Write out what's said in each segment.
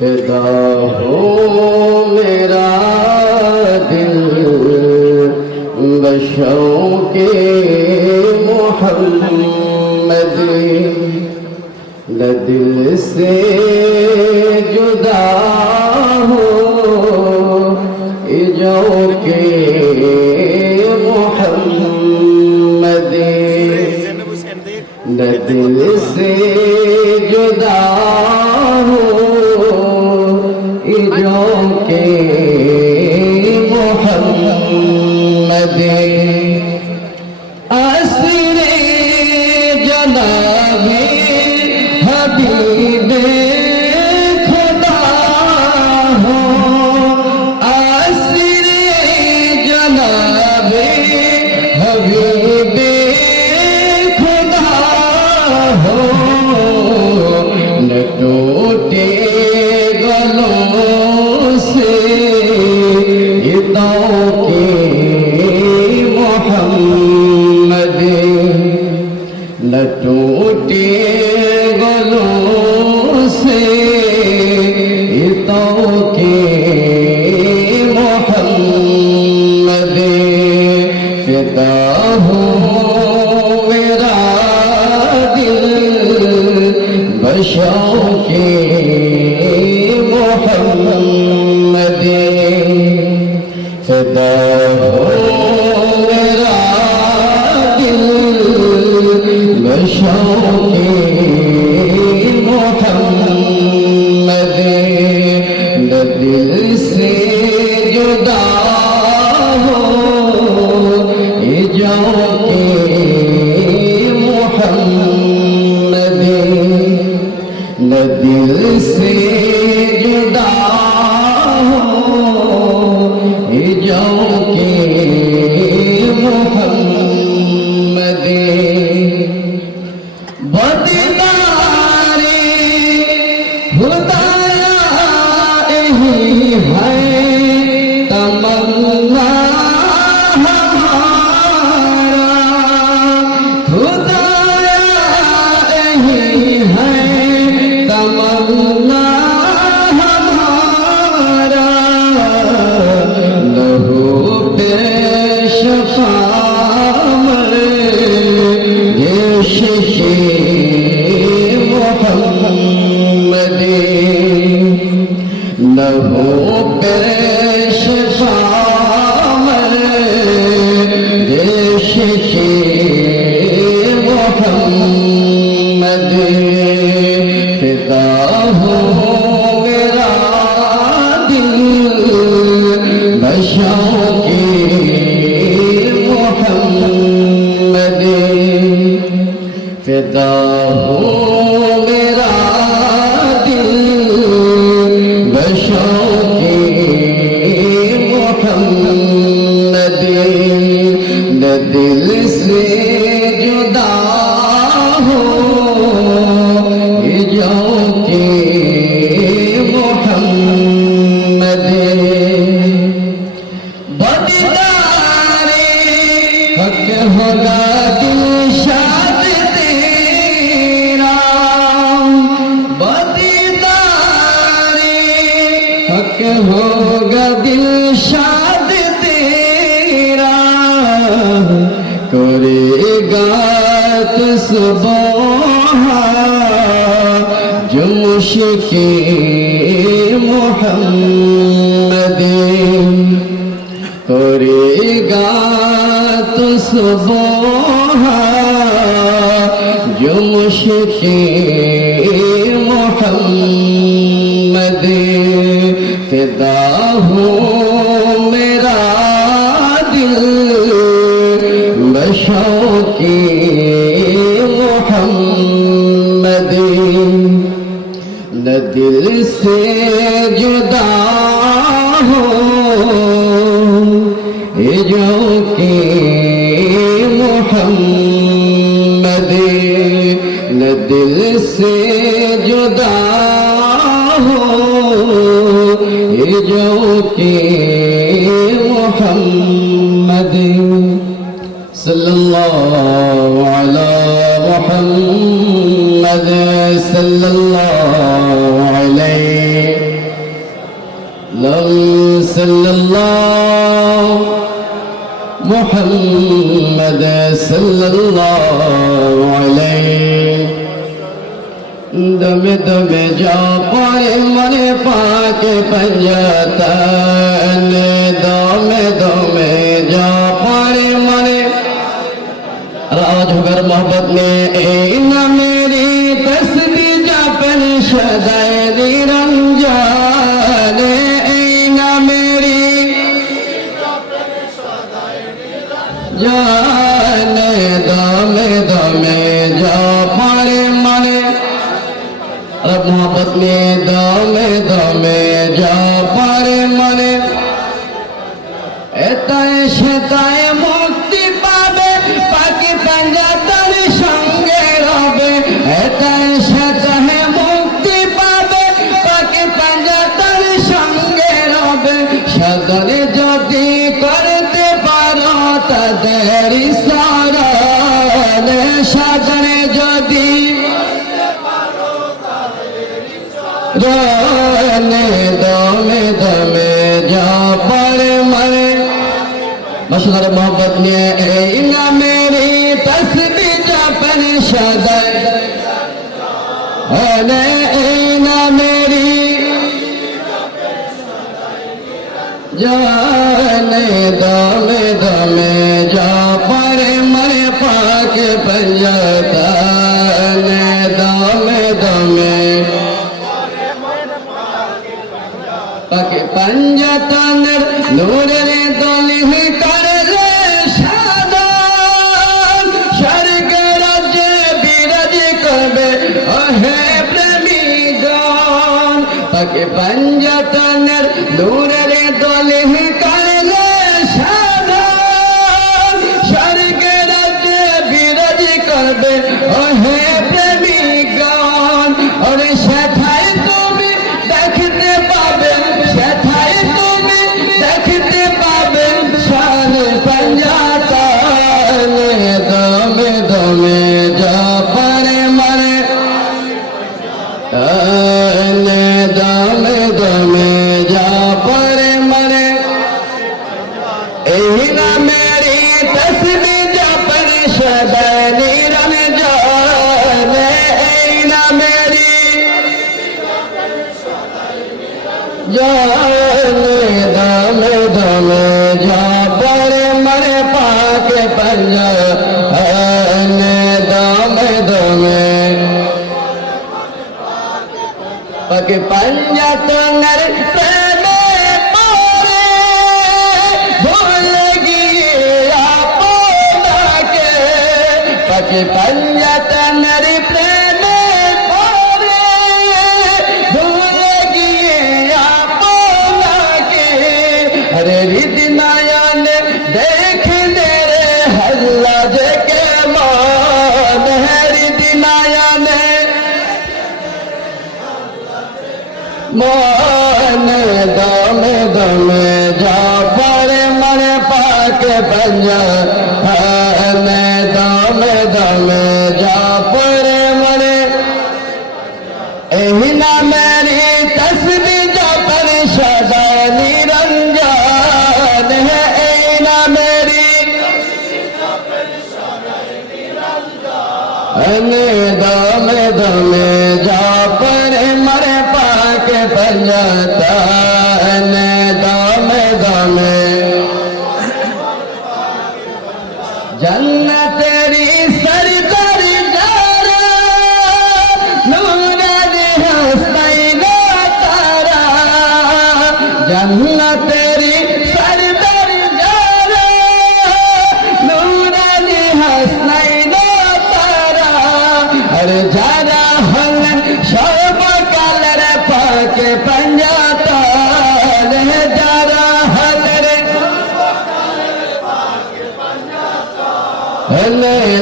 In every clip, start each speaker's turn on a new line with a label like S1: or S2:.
S1: फिदा हो मेरा दिल बशों के मोहम्मद न दिल से जुदा हो इजो के मोहम्मद न दिल से जुदा لٹوٹے گلوں سے اتوں کے محمد فدا ہوں میرا دل بشاؤ दिल से जुदा हो ये जाओ के मोहम्मद बदनारे खुदाया यही है तमन्ना God. রাত সুবহ জমশকে মোহাম্মদ করে গাত সুবহ জমশকে মোহাম্মদ ফেদা হো दिल से जुदा हो ये जो के मोहम्मद न दिल से जुदा हो ये जो के मोहम्मद सल्लल्लाहु अला मुहम्मद صلى الله محمد صلى الله عليه دم دم جا پائے من پاک پنجتن دم دم جا پائے من راج گھر محبت میں اے نہ میری تسبیح جا پن شدا সেতায় মুক্তি পাবে, পাখি পাঞ্জাতন সঙ্গে রবে। এতায় সেতায় মুক্তি পাবে, পাখি পাঞ্জাতন সঙ্গে রবে। সদরে যদি করতে পারো তাদের সরণ সদরে যদি রনে مسلر محبت نے اینا میری تسبیح پر شادر اونے اینا میری جانے دم دم جا پر مر پاک پنجتا نے دم دم پاک پنجتا نور نے دم کے دور مان دم دم جا پر مر پاک بنجا প্রাণেরই দমে দমে যা পরে মরে পাকে পঞ্জতা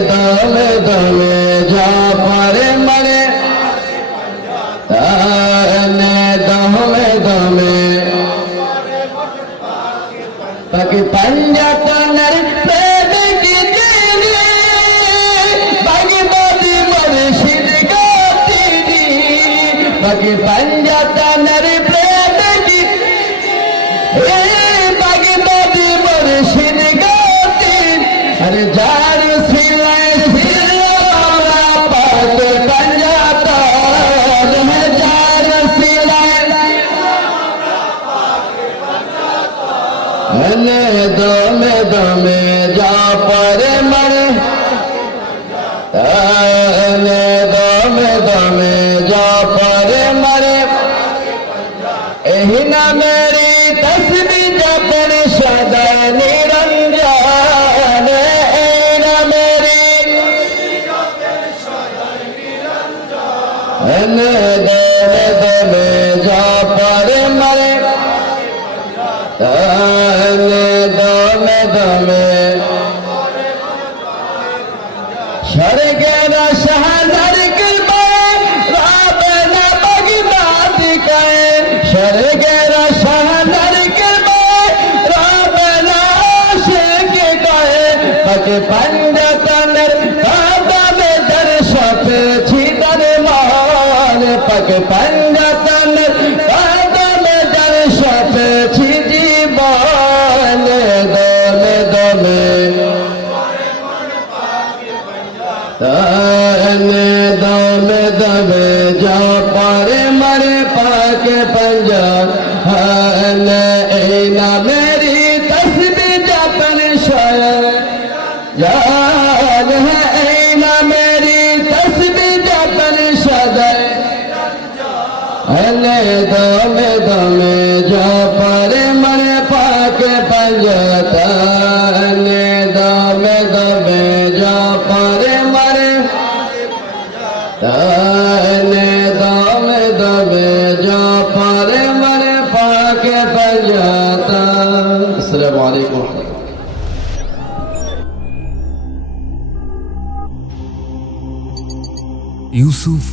S1: দলে দলে যা পারে মারে কদমে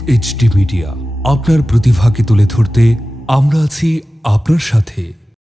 S2: এইচডি মিডিয়া আপনার প্রতিভাকে তুলে ধরতে আমরা আছি আপনার সাথে।